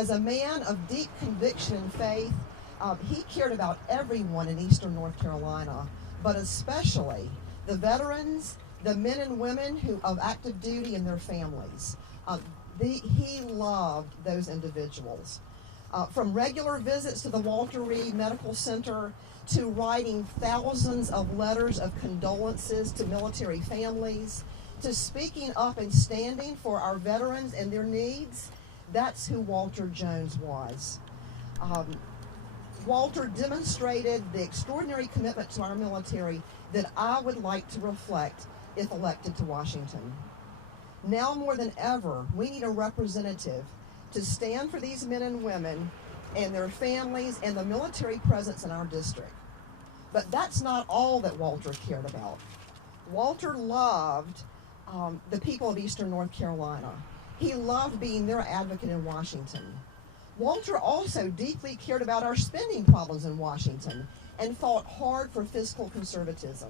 As a man of deep conviction and faith, he cared about everyone in Eastern North Carolina, but especially the veterans, the men and women of active duty and their families. He loved those individuals. From regular visits to the Walter Reed Medical Center to writing thousands of letters of condolences to military families, to speaking up and standing for our veterans and their needs, that's who Walter Jones was. Walter demonstrated the extraordinary commitment to our military that I would like to reflect if elected to Washington. Now more than ever, we need a representative to stand for these men and women and their families and the military presence in our district. But that's not all that Walter cared about. Walter loved the people of Eastern North Carolina. He loved being their advocate in Washington. Walter also deeply cared about our spending problems in Washington and fought hard for fiscal conservatism.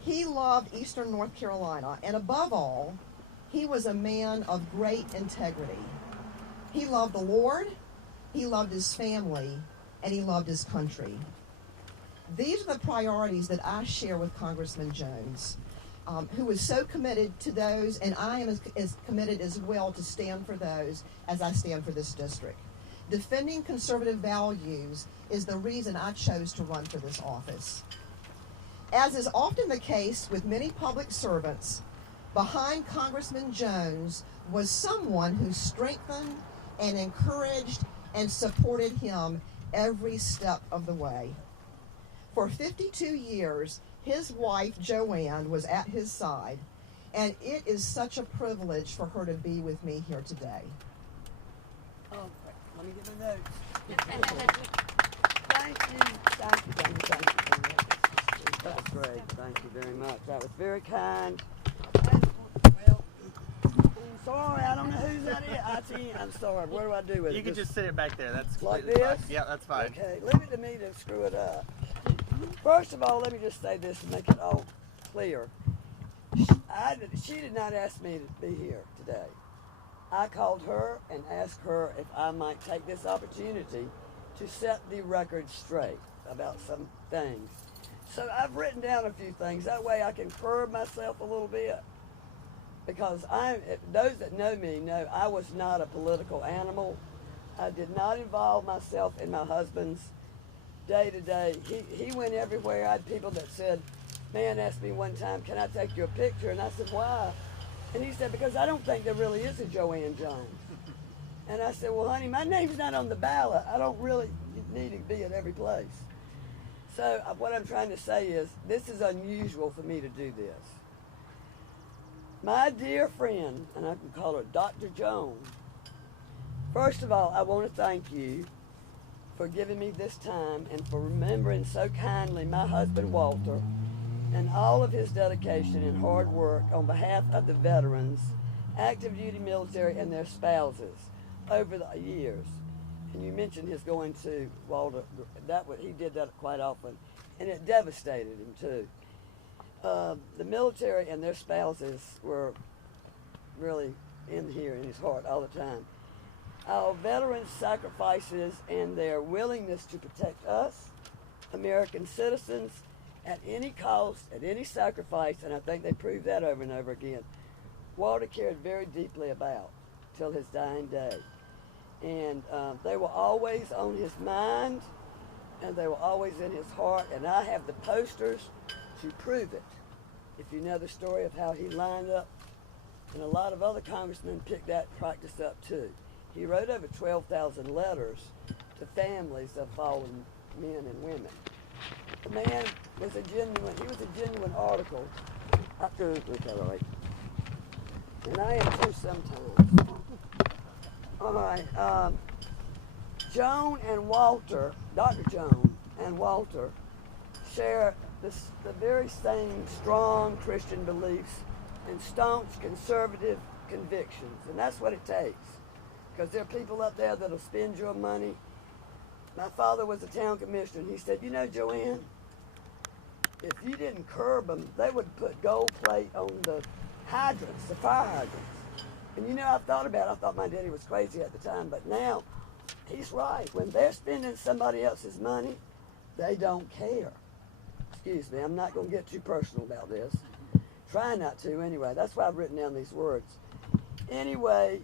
He loved Eastern North Carolina, and above all, he was a man of great integrity. He loved the Lord, he loved his family, and he loved his country. These are the priorities that I share with Congressman Jones, who is so committed to those, and I am as committed as well to stand for those as I stand for this district. Defending conservative values is the reason I chose to run for this office. As is often the case with many public servants, behind Congressman Jones was someone who strengthened and encouraged and supported him every step of the way. For 52 years, his wife, Joanne, was at his side, and it is such a privilege for her to be with me here today. Oh, let me get my notes. Thank you. That was great. Thank you very much. That was very kind. Well, I'm sorry. I don't know who that is. I'm sorry. What do I do with it? You can just sit it back there. That's like this? Fine. Yeah, that's fine. Okay. Leave it to me to screw it up. First of all, let me just say this to make it all clear. She did not ask me to be here today. I called her and asked her if I might take this opportunity to set the record straight about some things. So I've written down a few things. That way I can curb myself a little bit. Because those that know me know I was not a political animal. I did not involve myself in my husband's day-to-day. He went everywhere. I had people that said, man asked me one time, can I take your picture? And I said, why? And he said, because I don't think there really is a Joanne Jones. And I said, well, honey, my name's not on the ballot. I don't really need to be at every place. So what I'm trying to say is, this is unusual for me to do this. My dear friend, and I can call her Dr. Jones, first of all, I want to thank you for giving me this time and for remembering so kindly my husband Walter and all of his dedication and hard work on behalf of the veterans, active duty military, and their spouses over the years. And you mentioned his going to Walter. He did that quite often, and it devastated him too. The military and their spouses were really in his heart all the time. Our veterans' sacrifices and their willingness to protect us, American citizens, at any cost, at any sacrifice, and I think they proved that over and over again, Walter cared very deeply about till his dying day. And they were always on his mind, and they were always in his heart, and I have the posters to prove it. If you know the story of how he lined up, and a lot of other congressmen picked that practice up too. He wrote over 12,000 letters to families of fallen men and women. The man was he was a genuine article. And I am too sometimes. All right, Joan and Walter, Dr. Joan and Walter, share the very same strong Christian beliefs and staunch conservative convictions, and that's what it takes. Because there are people up there that'll spend your money. My father was a town commissioner, and he said, you know, Joanne, if you didn't curb them, they would put gold plate on the hydrants, the fire hydrants. And you know, I've thought about it. I thought my daddy was crazy at the time, but now he's right. When they're spending somebody else's money, they don't care. Excuse me, I'm not going to get too personal about this. Try not to anyway. That's why I've written down these words. Anyway,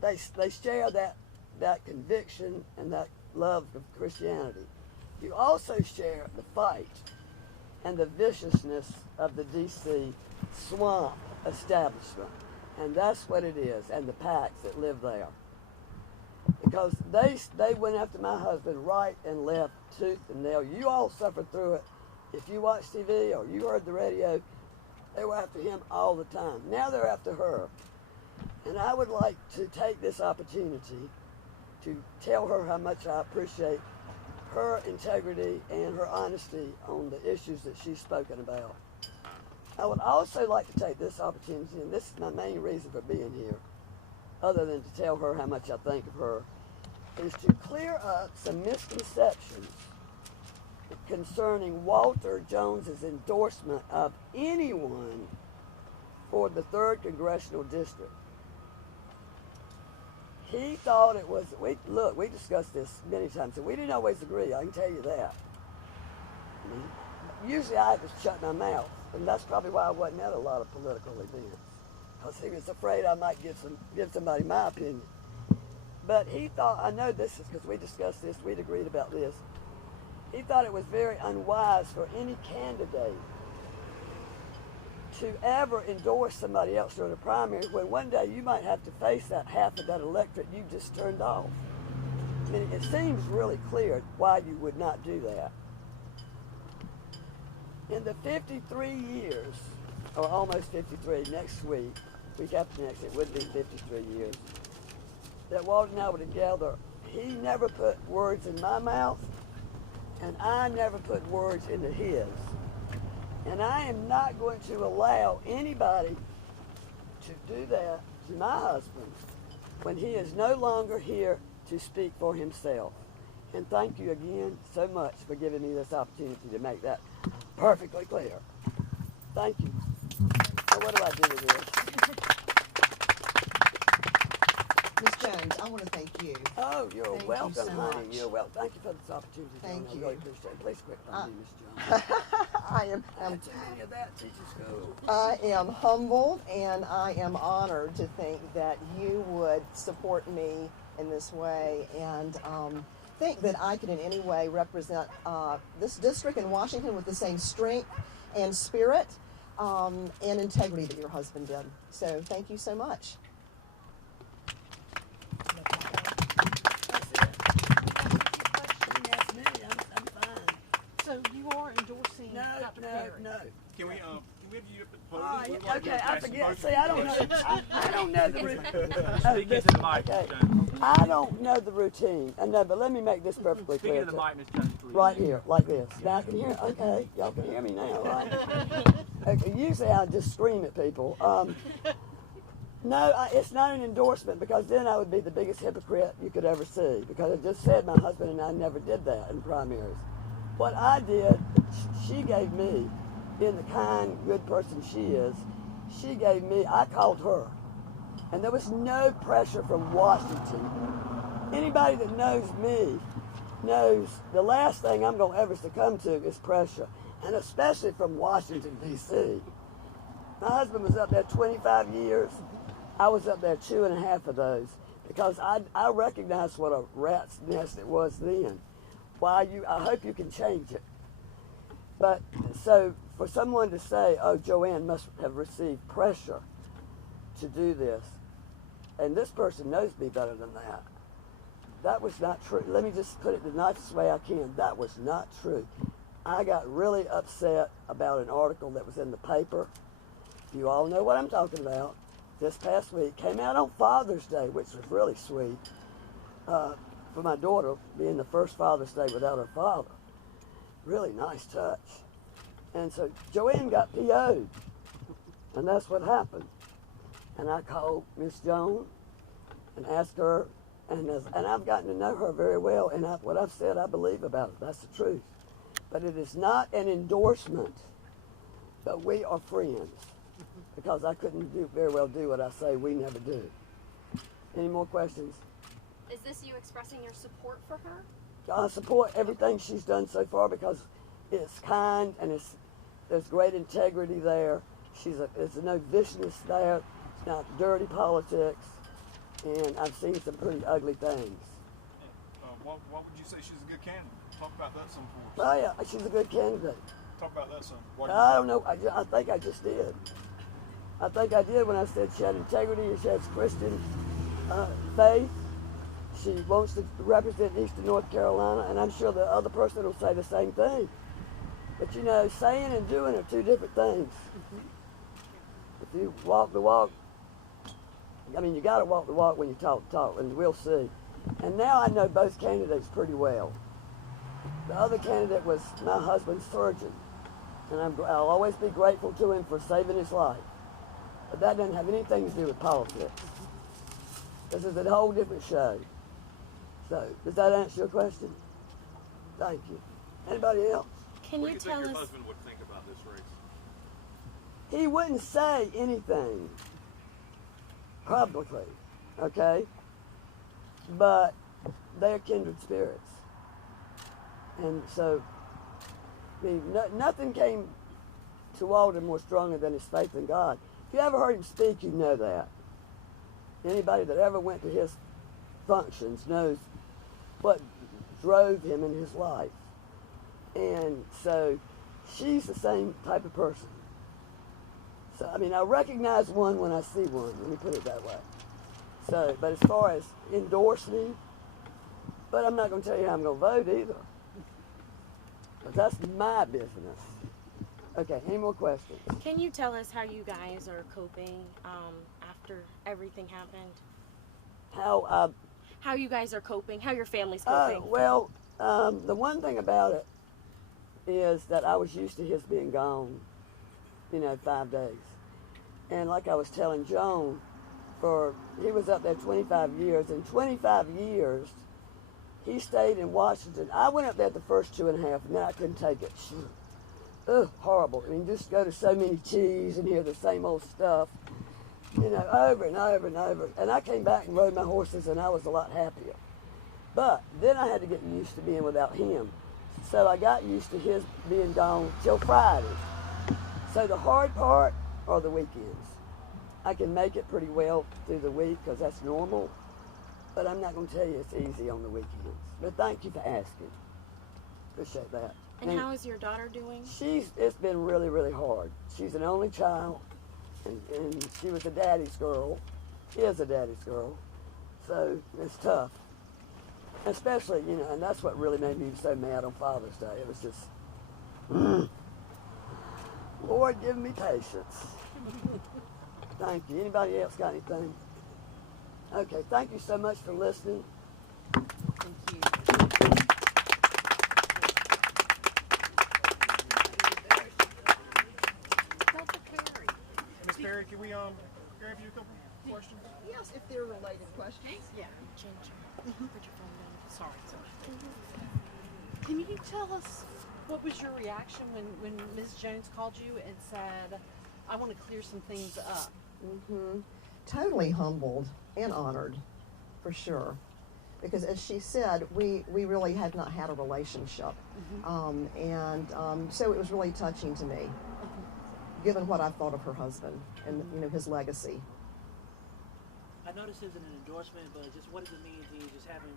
they share that conviction and that love of Christianity. You also share the fight and the viciousness of the D.C. swamp establishment. And that's what it is, and the packs that live there. Because they went after my husband right and left, tooth and nail. You all suffered through it. If you watched TV or you heard the radio, they were after him all the time. Now they're after her. And I would like to take this opportunity to tell her how much I appreciate her integrity and her honesty on the issues that she's spoken about. I would also like to take this opportunity, and this is my main reason for being here, other than to tell her how much I think of her, is to clear up some misconceptions concerning Walter Jones's endorsement of anyone for the 3rd Congressional District. He thought it was, we discussed this many times, and we didn't always agree, I can tell you that. Usually I have to shut my mouth, and that's probably why I wasn't at a lot of political events, because he was afraid I might give somebody my opinion. But he thought, I know this is because we discussed this, we'd agreed about this, he thought it was very unwise for any candidate to ever endorse somebody else during a primary when one day you might have to face that half of that electorate you just turned off. I mean, it seems really clear why you would not do that. In the 53 years, or almost 53, next week after next, it would be 53 years, that Walter and I were together, he never put words in my mouth, and I never put words into his. And I am not going to allow anybody to do that to my husband when he is no longer here to speak for himself. And thank you again so much for giving me this opportunity to make that perfectly clear. Thank you. So what do I do with this? Ms. Jones, I want to thank you. Oh, you're Thank welcome, you so honey. much. You're welcome. Thank you for this opportunity. Thank John. you. I really appreciate it. Please quit calling me Miss Jones. I am Too many of that teacher school. I am humbled and I am honored to think that you would support me in this way and think that I can in any way represent this district in Washington with the same strength and spirit and integrity that your husband did. So thank you so much. So you are endorsing Dr. Perry? No. Can we have you up at the Oh, podium? yeah, okay, I forget. See, I don't know. I don't know the routine. Speak into the mic, Ms. Jones. I don't know the routine. I know, but let me make this perfectly Speak clear. into the mic, Ms. Jones, please. Right here, like this. Now I can hear. Okay, y'all can hear me now, right? Okay, usually I just scream at people. No, it's not an endorsement because then I would be the biggest hypocrite you could ever see because I just said my husband and I never did that in primaries. What I did, she gave me, being the kind, good person she is, she gave me, I called her. And there was no pressure from Washington. Anybody that knows me knows the last thing I'm going to ever succumb to is pressure, and especially from Washington, D.C. My husband was up there 25 years. I was up there 2.5 of those because I recognized what a rat's nest it was then. I hope you can change it. But so for someone to say, oh, Joanne must have received pressure to do this, and this person knows me better than that, that was not true. Let me just put it the nicest way I can. That was not true. I got really upset about an article that was in the paper. You all know what I'm talking about. This past week, came out on Father's Day, which was really sweet. For my daughter being the first Father's Day without her father. Really nice touch. And so Joanne got PO'd, and that's what happened. And I called Miss Jones and asked her, and I've gotten to know her very well, and what I've said I believe about it. That's the truth. But it is not an endorsement, but we are friends. because I couldn't very well do what I say we never do. Any more questions? Is this you expressing your support for her? I support everything she's done so far because it's kind and there's great integrity there. There's no viciousness there. It's not dirty politics. And I've seen some pretty ugly things. Why would you say she's a good candidate? Talk about that some for us. Oh yeah, she's a good candidate. Talk about that some. I don't know. I think I just did. I think I did when I said she had integrity and she has Christian faith. She wants to represent Eastern North Carolina, and I'm sure the other person will say the same thing. But you know, saying and doing are two different things. If you walk the walk, I mean, you got to walk the walk when you talk the talk, and we'll see. And now I know both candidates pretty well. The other candidate was my husband's surgeon, and I'll always be grateful to him for saving his life. But that doesn't have anything to do with politics. This is a whole different show. So, does that answer your question? Thank you. Anybody else? Can you tell your us? husband would think about this race? He wouldn't say anything publicly, okay? But they're kindred spirits. And so, I mean, nothing came to Walter more strongly than his faith in God. If you ever heard him speak, you know that. Anybody that ever went to his functions knows what drove him in his life. And so, she's the same type of person. So, I mean, I recognize one when I see one, let me put it that way. So, but as far as endorsing, but I'm not going to tell you how I'm going to vote either. But that's my business. Okay, any more questions? Can you tell us how you guys are coping after everything happened? How you guys are coping? How your family's coping? Well, the one thing about it is that I was used to his being gone, 5 days. And like I was telling Joan, he was up there 25 years. In 25 years, he stayed in Washington. I went up there the first 2.5, and then I couldn't take it. Ugh, horrible. I mean, just go to so many cheese and hear the same old stuff, over and over and over. And I came back and rode my horses, and I was a lot happier. But then I had to get used to being without him. So I got used to his being gone till Friday. So the hard part are the weekends. I can make it pretty well through the week because that's normal. But I'm not going to tell you it's easy on the weekends. But thank you for asking. Appreciate that. And how is your daughter doing? It's been really, really hard. She's an only child, and she was a daddy's girl, is a daddy's girl. So it's tough. Especially, and that's what really made me so mad on Father's Day. It was just, Lord, give me patience. Thank you. Anybody else got anything? Okay, thank you so much for listening. Thank you. Miss Perry, can we grab you a couple questions? Yes, if they're related questions. Yeah. Ginger, put your phone down. Sorry. Can you tell us what was your reaction when Ms. Jones called you and said, I want to clear some things up? Totally humbled and honored, for sure. Because as she said, we really had not had a relationship. So it was really touching to me, given what I thought of her husband and his legacy. I noticed this is an endorsement, but just what does it mean to you just having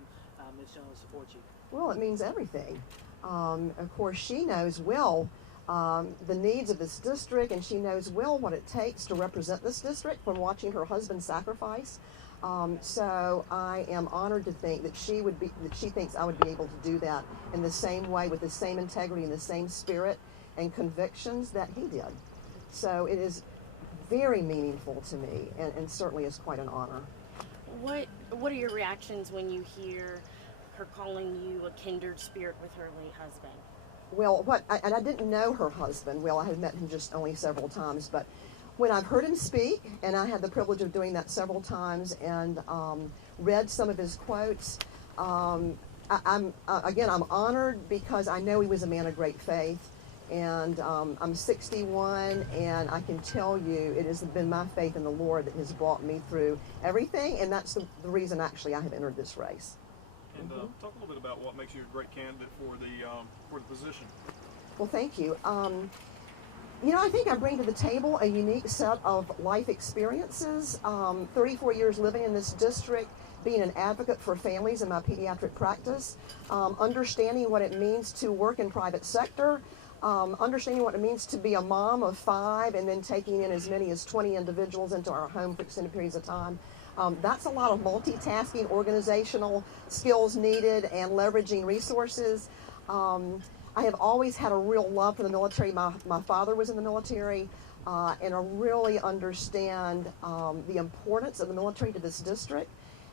Ms. Jones support you? Well, it means everything. Of course, she knows well the needs of this district, and she knows well what it takes to represent this district from watching her husband sacrifice. So I am honored to think that she thinks I would be able to do that in the same way, with the same integrity and the same spirit and convictions that he did. So it is very meaningful to me, and certainly is quite an honor. What are your reactions when you hear her calling you a kindred spirit with her late husband? Well, and I didn't know her husband well. I had met him just only several times, but when I've heard him speak, and I had the privilege of doing that several times, and read some of his quotes, I'm honored because I know he was a man of great faith, And I'm 61, and I can tell you it has been my faith in the Lord that has brought me through everything, and that's the reason actually I have entered this race. And talk a little bit about what makes you a great candidate for the position. Well, thank you. You know, I think I bring to the table a unique set of life experiences. 34 years living in this district, being an advocate for families in my pediatric practice, understanding what it means to work in private sector, understanding what it means to be a mom of 5 and then taking in as many as 20 individuals into our home for extended periods of time. That's a lot of multitasking, organizational skills needed, and leveraging resources. I have always had a real love for the military. My father was in the military, and I really understand the importance of the military to this district,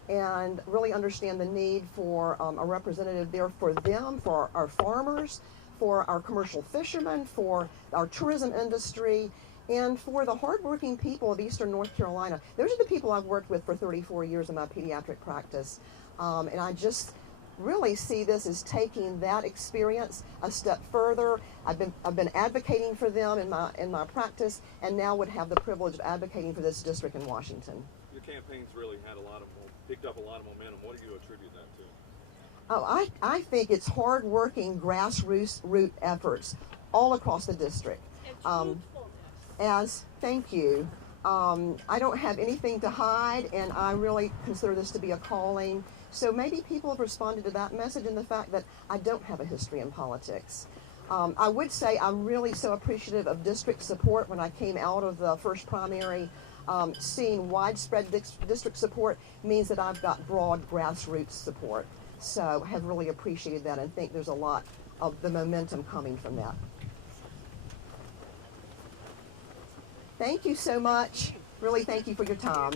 and really understand the need for a representative there for them, for our farmers, for our commercial fishermen, for our tourism industry, and for the hardworking people of Eastern North Carolina. Those are the people I've worked with for 34 years in my pediatric practice, and I just really see this as taking that experience a step further. I've been advocating for them in my practice, and now would have the privilege of advocating for this district in Washington. Your campaign's really had picked up a lot of momentum. What do you attribute that to? Oh, I think it's hard-working grassroots efforts all across the district. Thank you. I don't have anything to hide, and I really consider this to be a calling. So maybe people have responded to that message in the fact that I don't have a history in politics. I would say I'm really so appreciative of district support when I came out of the first primary. Seeing widespread district support means that I've got broad grassroots support. So I have really appreciated that, and think there's a lot of the momentum coming from that. Thank you so much. Really thank you for your time.